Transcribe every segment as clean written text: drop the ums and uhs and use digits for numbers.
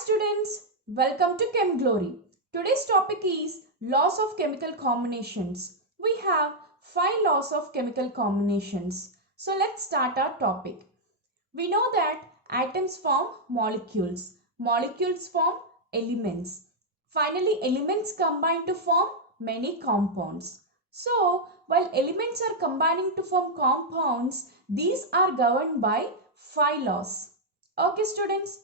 students, welcome to Chem Glory. Today's topic is laws of chemical combinations. We have 5 laws of chemical combinations. So let's start our topic. We know that atoms form molecules. Molecules form elements. Finally, elements combine to form many compounds. So, while elements are combining to form compounds, these are governed by 5 laws. Okay, students?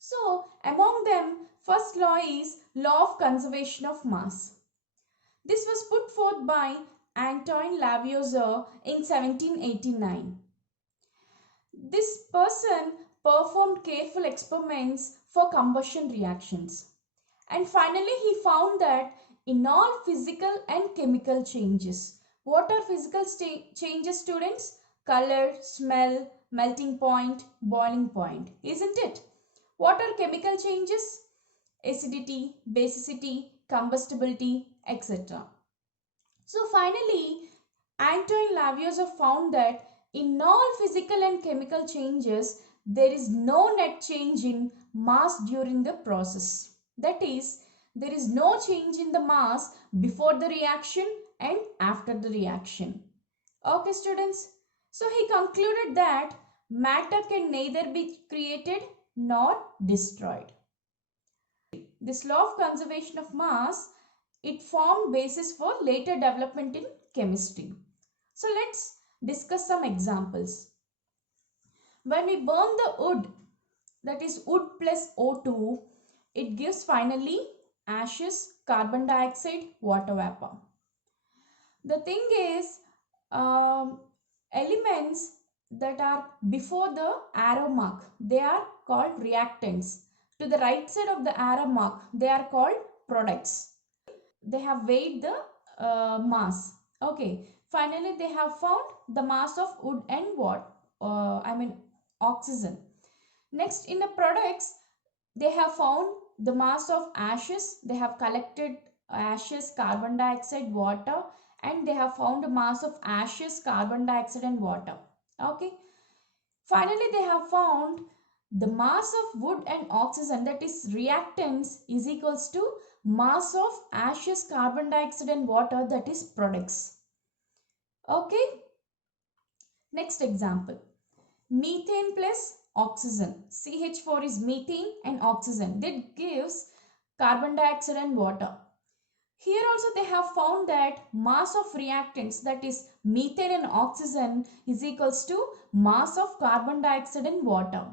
So, among them, first law is law of conservation of mass. This was put forth by Antoine Lavoisier in 1789. This person performed careful experiments for combustion reactions. And finally, he found that in all physical and chemical changes. What are physical changes, students? Color, smell, melting point, boiling point, isn't it? What are chemical changes? Acidity, basicity, combustibility, etc. So finally, Antoine Lavoisier found that in all physical and chemical changes, there is no net change in mass during the process. That is, there is no change in the mass before the reaction and after the reaction. Okay, students. So he concluded that matter can neither be created nor destroyed. This law of conservation of mass, it formed basis for later development in chemistry. So let's discuss some examples. When we burn the wood, that is wood plus O2, it gives finally ashes, carbon dioxide, water vapor. The thing is, elements that are before the arrow mark, they are called reactants. To the right side of the arrow mark, they are called products. They have weighed the mass. Okay. Finally, they have found the mass of wood and what? Oxygen. Next, in the products, they have found the mass of ashes. They have collected ashes, carbon dioxide, water, and they have found a mass of ashes, carbon dioxide, and water. Okay. Finally, they have found the mass of wood and oxygen, that is reactants, is equals to mass of ashes, carbon dioxide, and water, that is products. Okay. Next example. Methane plus oxygen. CH4 is methane and oxygen. That gives carbon dioxide and water. Here also they have found that mass of reactants, that is methane and oxygen, is equals to mass of carbon dioxide and water.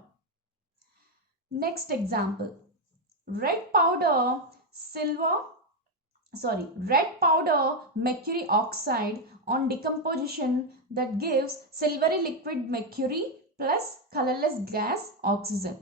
Next example. Red powder mercury oxide on decomposition, that gives silvery liquid mercury plus colorless gas oxygen.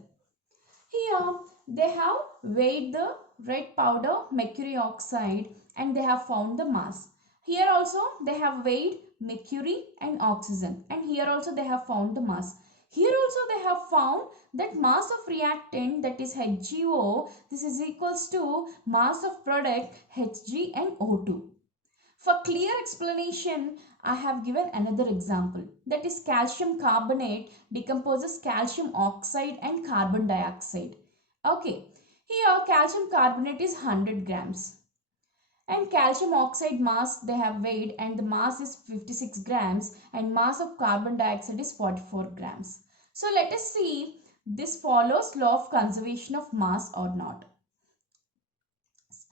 Here they have weighed the red powder mercury oxide and they have found the mass. Here also they have weighed mercury and oxygen, and here also they have found the mass. Here also they have found that mass of reactant, that is HGO, this is equals to mass of product Hg and O2. For clear explanation, I have given another example, that is calcium carbonate decomposes calcium oxide and carbon dioxide. Okay, here calcium carbonate is 100 grams and calcium oxide mass they have weighed and the mass is 56 grams and mass of carbon dioxide is 44 grams. So let us see this follows law of conservation of mass or not.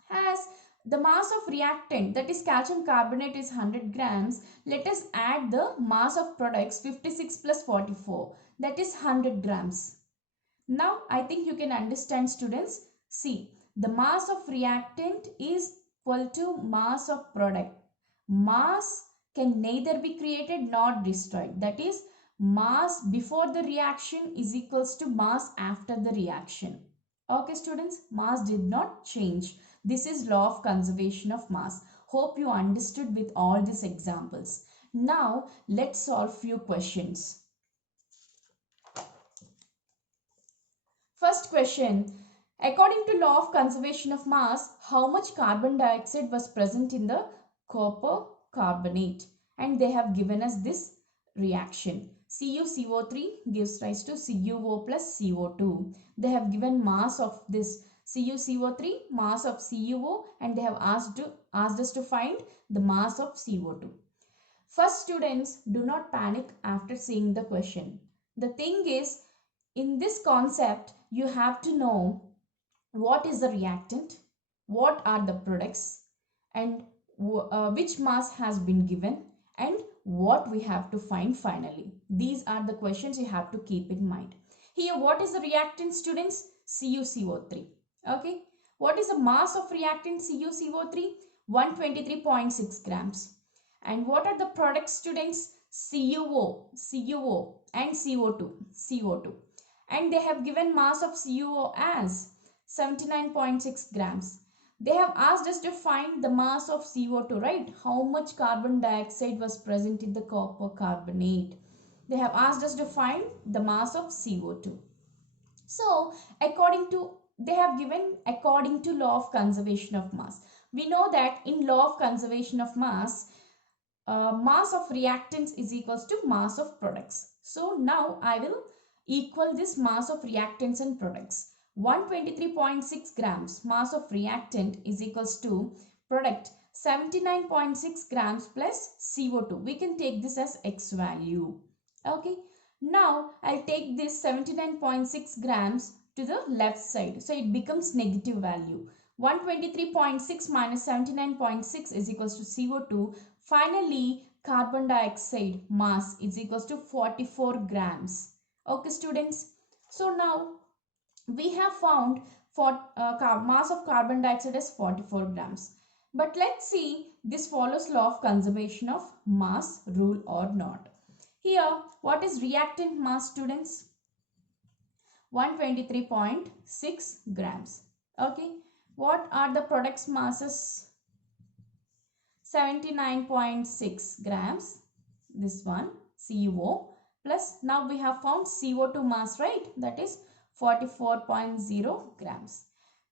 As the mass of reactant, that is calcium carbonate, is 100 grams, let us add the mass of products 56 plus 44, that is 100 grams. Now I think you can understand, students. See, the mass of reactant is equal to mass of product. Mass can neither be created nor destroyed. That is, mass before the reaction is equals to mass after the reaction. Okay, students, mass did not change. This is law of conservation of mass. Hope you understood with all these examples. Now, let's solve few questions. First question. According to law of conservation of mass, how much carbon dioxide was present in the copper carbonate? And they have given us this reaction. CuCO3 gives rise to CuO plus CO2. They have given mass of this CuCO3, mass of CuO, and they have asked us to find the mass of CO2. First, students, do not panic after seeing the question. The thing is, in this concept, you have to know what is the reactant, what are the products, and which mass has been given, and what we have to find finally. These are the questions you have to keep in mind. Here, what is the reactant, students? CuCO3. Okay. What is the mass of reactant CuCO3? 123.6 grams. And what are the products, students? CuO and CO2. And they have given mass of CuO as 79.6 grams. They have asked us to find the mass of CO2, right? How much carbon dioxide was present in the copper carbonate. They have asked us to find the mass of CO2. So, they have given according to law of conservation of mass. We know that in law of conservation of mass, mass of reactants is equals to mass of products. So now I will equal this mass of reactants and products. 123.6 grams mass of reactant is equals to product 79.6 grams plus CO2. We can take this as X value. Okay. Now I'll take this 79.6 grams to the left side. So it becomes negative value. 123.6 minus 79.6 is equals to CO2. Finally, carbon dioxide mass is equals to 44 grams. Okay, students. So now we have found mass of carbon dioxide as 44 grams. But let's see this follows law of conservation of mass rule or not. Here, what is reactant mass, students? 123.6 grams. Okay. What are the products masses? 79.6 grams. This one, CuO. Plus, now we have found CO2 mass, right? That is 44.0 grams.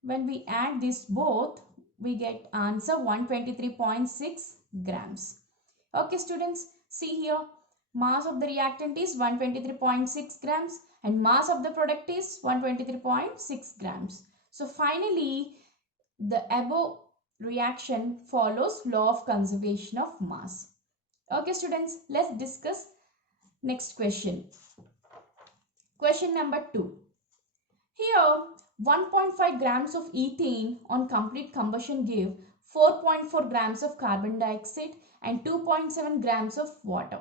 When we add this both, we get answer 123.6 grams. Okay, students, see here. Mass of the reactant is 123.6 grams and mass of the product is 123.6 grams. So finally, the above reaction follows law of conservation of mass. Okay, students, let's discuss next question. Question number 2. Here, 1.5 grams of ethane on complete combustion give 4.4 grams of carbon dioxide and 2.7 grams of water.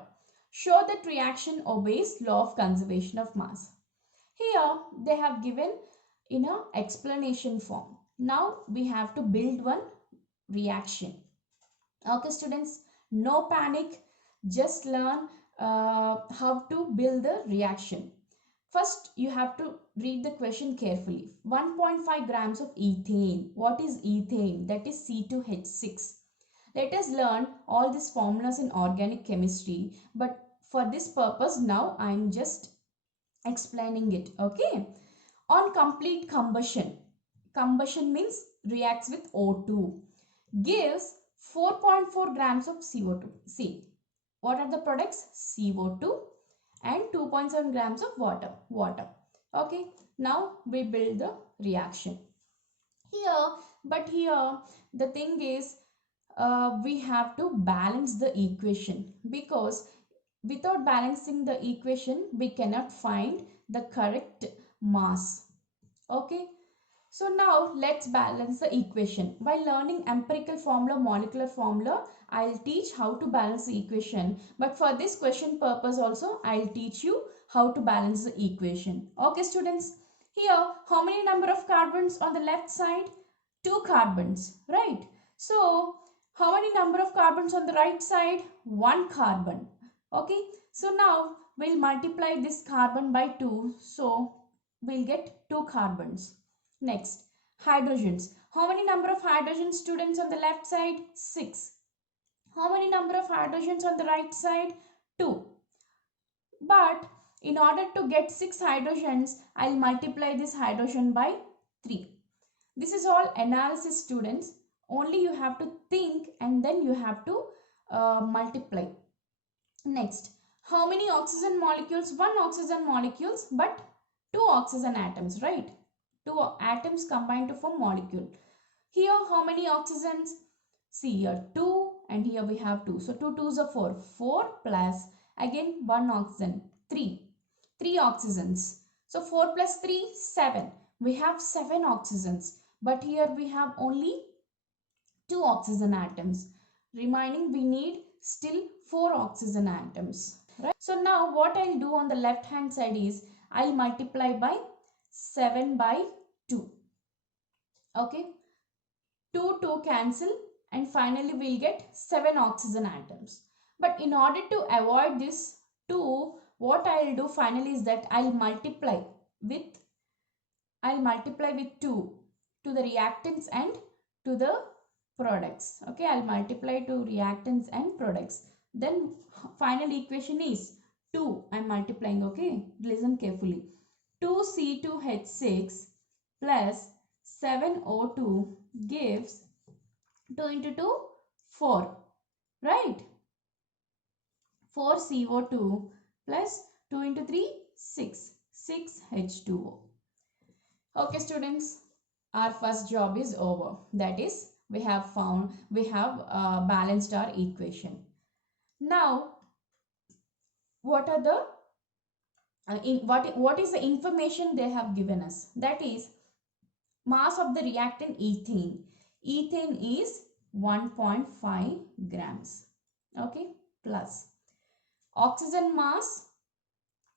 Show that reaction obeys law of conservation of mass. Here they have given in an explanation form. Now we have to build one reaction. Okay, students, no panic. Just learn how to build the reaction. First, you have to read the question carefully. 1.5 grams of ethane. What is ethane? That is C2H6. Let us learn all these formulas in organic chemistry, but for this purpose now I am just explaining it. Okay. On complete combustion, combustion means reacts with O2, gives 4.4 grams of CO2. See, what are the products? CO2 and 2.7 grams of water. Okay. Now we build the reaction. Here the thing is, we have to balance the equation, because without balancing the equation we cannot find the correct mass. Okay, so now let's balance the equation. By learning empirical formula, molecular formula, I'll teach how to balance the equation, but for this question purpose also I'll teach you how to balance the equation. Okay, students, here how many number of carbons on the left side? 2 carbons, right? So how many number of carbons on the right side? 1 carbon. Okay, so now we'll multiply this carbon by 2, so we'll get 2 carbons. Next, hydrogens. How many number of hydrogens, students, on the left side? 6. How many number of hydrogens on the right side? 2. But in order to get 6 hydrogens, I'll multiply this hydrogen by 3. This is all analysis, students. Only you have to think and then you have to multiply. Next, How many oxygen molecules? One oxygen molecules, but two oxygen atoms, right? Two atoms combined to form molecule. Here, how many oxygens? See here, 2, and here we have 2. So, 2 2s are 4. 4 plus, again, 1 oxygen, 3. 3 oxygens. So, 4 plus 3, 7. We have 7 oxygens. But here we have only 2 oxygen atoms. Remaining, we need still 4 oxygen atoms. Right? So, now what I'll do on the left hand side is, I'll multiply by 7 by 2. Okay. 2 2 cancel, and finally we'll get 7 oxygen atoms. But in order to avoid this 2, what I'll do finally is that I'll multiply with 2 to the reactants and to the products. Okay, I'll multiply to reactants and products. Then final equation is 2. I'm multiplying. Okay, listen carefully. 2C2H6 plus 7O2 gives 2 into 2, 4, right? 4 CO2 plus 2 into 3, 6, 6 H2O. Okay, students, our first job is over. That is, we have balanced our equation. Now, what are the what is the information they have given us? That is, mass of the reactant ethane. Ethane is 1.5 grams. Okay, plus oxygen mass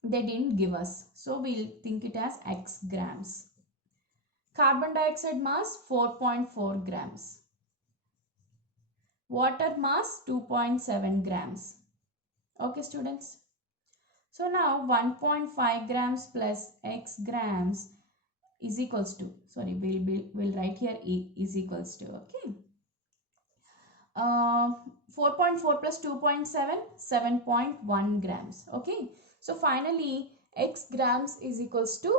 they didn't give us, so we'll think it as x grams. Carbon dioxide mass 4.4 grams. Water mass 2.7 grams. Okay, students. So now 1.5 grams plus x grams is equals to, sorry, we'll write here is equals to, okay. 4.4 plus 2.7, 7.1 grams. Okay, so finally x grams is equals to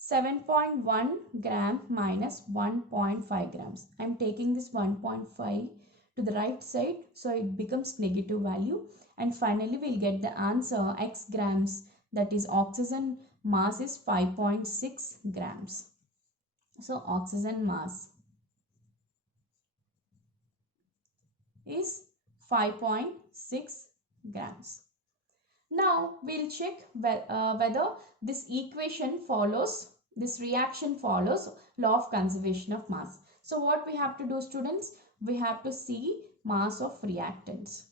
7.1 gram minus 1.5 grams. I'm taking this 1.5 to the right side, so it becomes negative value, and finally we'll get the answer x grams, that is oxygen mass is 5.6 grams. So oxygen mass is 5.6 grams. Now we'll check whether this equation follows, this reaction follows law of conservation of mass. So what we have to do, students, we have to see mass of reactants.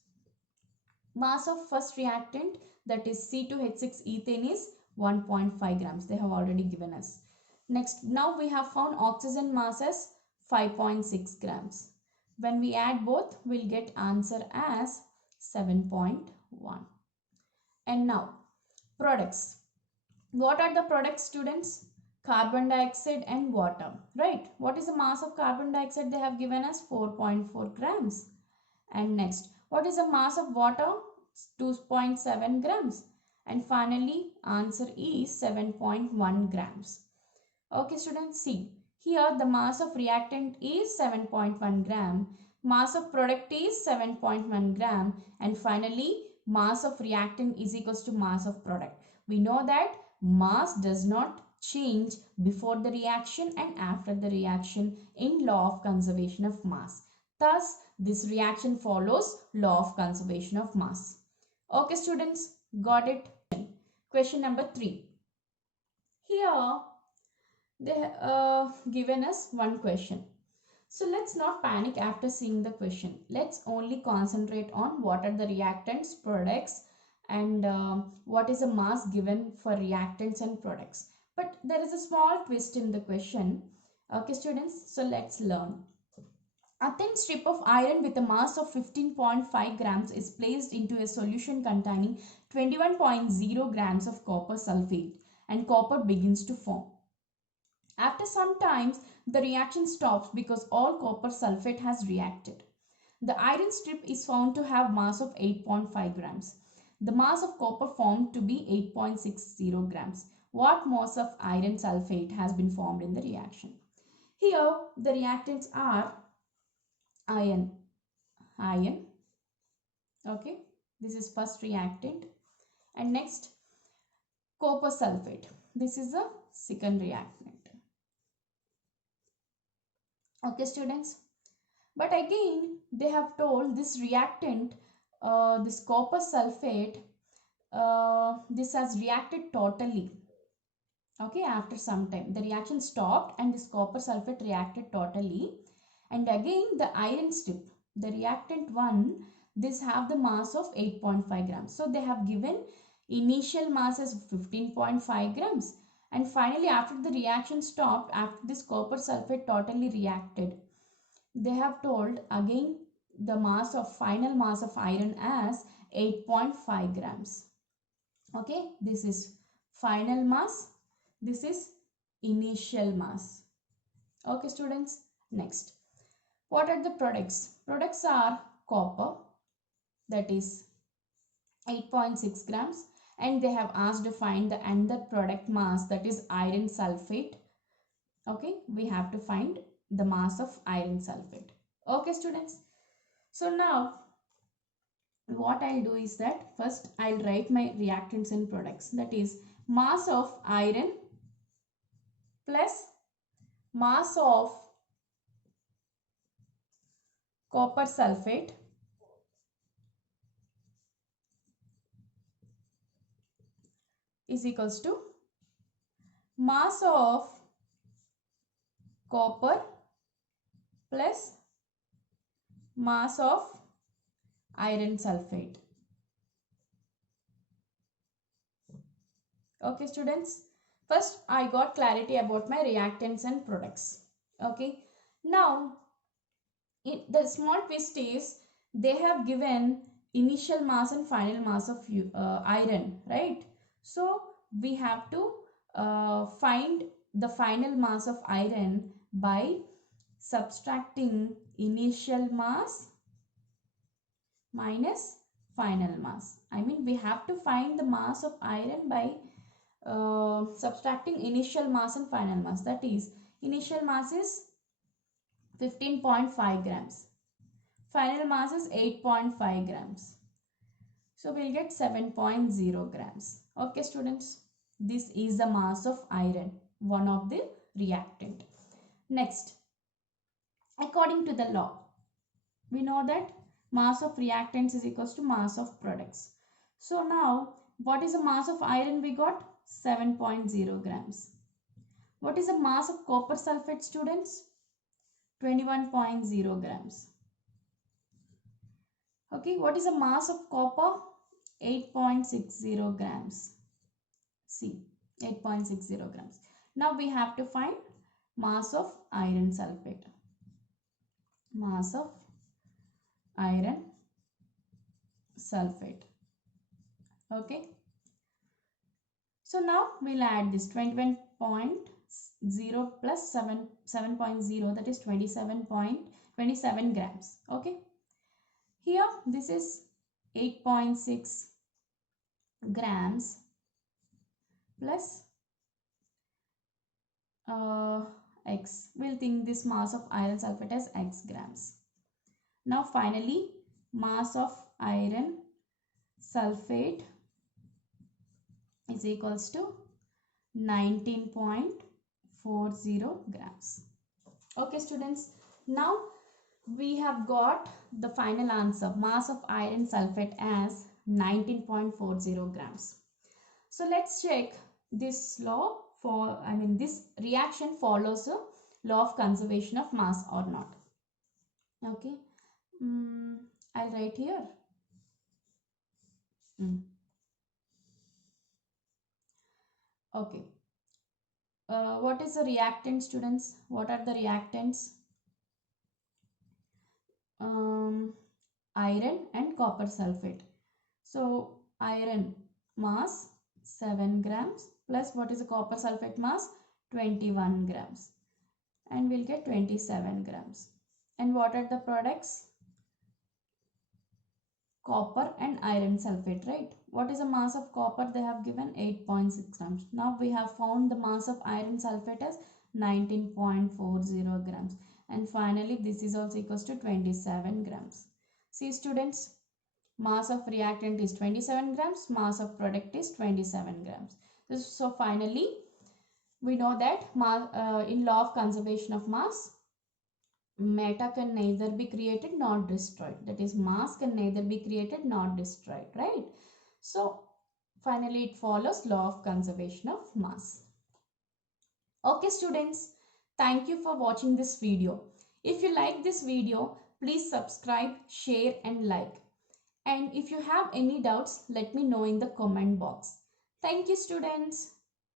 Mass of first reactant, that is C2H6 ethane, is 1.5 grams. They have already given us. Next, now we have found oxygen mass as 5.6 grams. When we add both, we'll get answer as 7.1. And now, products. What are the products, students? Carbon dioxide and water, right? What is the mass of carbon dioxide? They have given us 4.4 grams. And next, what is the mass of water? 2.7 grams. And finally, answer is 7.1 grams. Okay, students, see. Here, the mass of reactant is 7.1 gram. Mass of product is 7.1 gram. And finally, mass of reactant is equals to mass of product. We know that mass does not change before the reaction and after the reaction in law of conservation of mass. Thus, this reaction follows law of conservation of mass. Okay, students, got it? Question number 3. Here, they given us one question. So let's not panic after seeing the question. Let's only concentrate on what are the reactants, products, and what is the mass given for reactants and products. But there is a small twist in the question. Okay, students, so let's learn. A thin strip of iron with a mass of 15.5 grams is placed into a solution containing 21.0 grams of copper sulfate, and copper begins to form. After some time, the reaction stops because all copper sulfate has reacted. The iron strip is found to have mass of 8.5 grams. The mass of copper formed to be 8.60 grams. What mass of iron sulfate has been formed in the reaction? Here, the reactants are iron. Okay, this is first reactant. And next, copper sulfate. This is a second reactant. Okay, students. But again, they have told this reactant, this copper sulfate, this has reacted totally. Okay, after some time, the reaction stopped and this copper sulfate reacted totally. And again, the iron strip, the reactant one, this have the mass of 8.5 grams. So they have given initial mass as 15.5 grams. And finally, after the reaction stopped, after this copper sulfate totally reacted, they have told again the mass of final mass of iron as 8.5 grams. Okay, this is final mass, this is initial mass. Okay, students. Next, what are the products? Products are copper, that is 8.6 grams, and they have asked to find the another product mass, that is iron sulfate. Okay, we have to find the mass of iron sulfate. Okay, students. So now what I'll do is that first I'll write my reactants and products, that is mass of iron plus mass of copper sulfate is equals to mass of copper plus mass of iron sulfate. Okay, students. First, I got clarity about my reactants and products. Okay. Now, the small twist is they have given initial mass and final mass of iron, right? So, we have to find the final mass of iron by subtracting initial mass minus final mass. I mean, we have to find the mass of iron by subtracting initial mass and final mass. That is, initial mass is 15.5 grams. Final mass is 8.5 grams. So we'll get 7.0 grams. Okay, students. This is the mass of iron, one of the reactant. Next, according to the law, we know that mass of reactants is equals to mass of products. So now, what is the mass of iron we got? 7.0 grams. What is the mass of copper sulfate, students? 21.0 grams. Okay, what is the mass of copper? 8.60 grams. See, 8.60 grams. Now we have to find mass of iron sulfate. Mass of iron sulfate. Okay. So now we'll add this 21.0 plus 7.0, that is 27 grams. Okay. Here this is 8.6 grams plus x. We'll think this mass of iron sulfate as x grams. Now finally, mass of iron sulfate is equals to 19.40 grams. Okay, students. Now we have got the final answer, mass of iron sulfate as 19.40 grams. So let's check this law for, this reaction follows a law of conservation of mass or not. Okay, I'll write here. Okay, what is the reactant, students? What are the reactants? Iron and copper sulfate. So iron mass 7 grams plus what is the copper sulfate mass? 21 grams, and we'll get 27 grams. And what are the products? Copper and iron sulfate, right? What is the mass of copper? They have given 8.6 grams. Now we have found the mass of iron sulfate as 19.40 grams. And finally, this is also equals to 27 grams. See, students, Mass of reactant is 27 grams. Mass of product is 27 grams. So finally, we know that in law of conservation of mass, matter can neither be created nor destroyed. That is, mass can neither be created nor destroyed, right? So finally, it follows law of conservation of mass. Okay students, thank you for watching this video. If you like this video, please subscribe, share and like. And if you have any doubts, let me know in the comment box. Thank you students.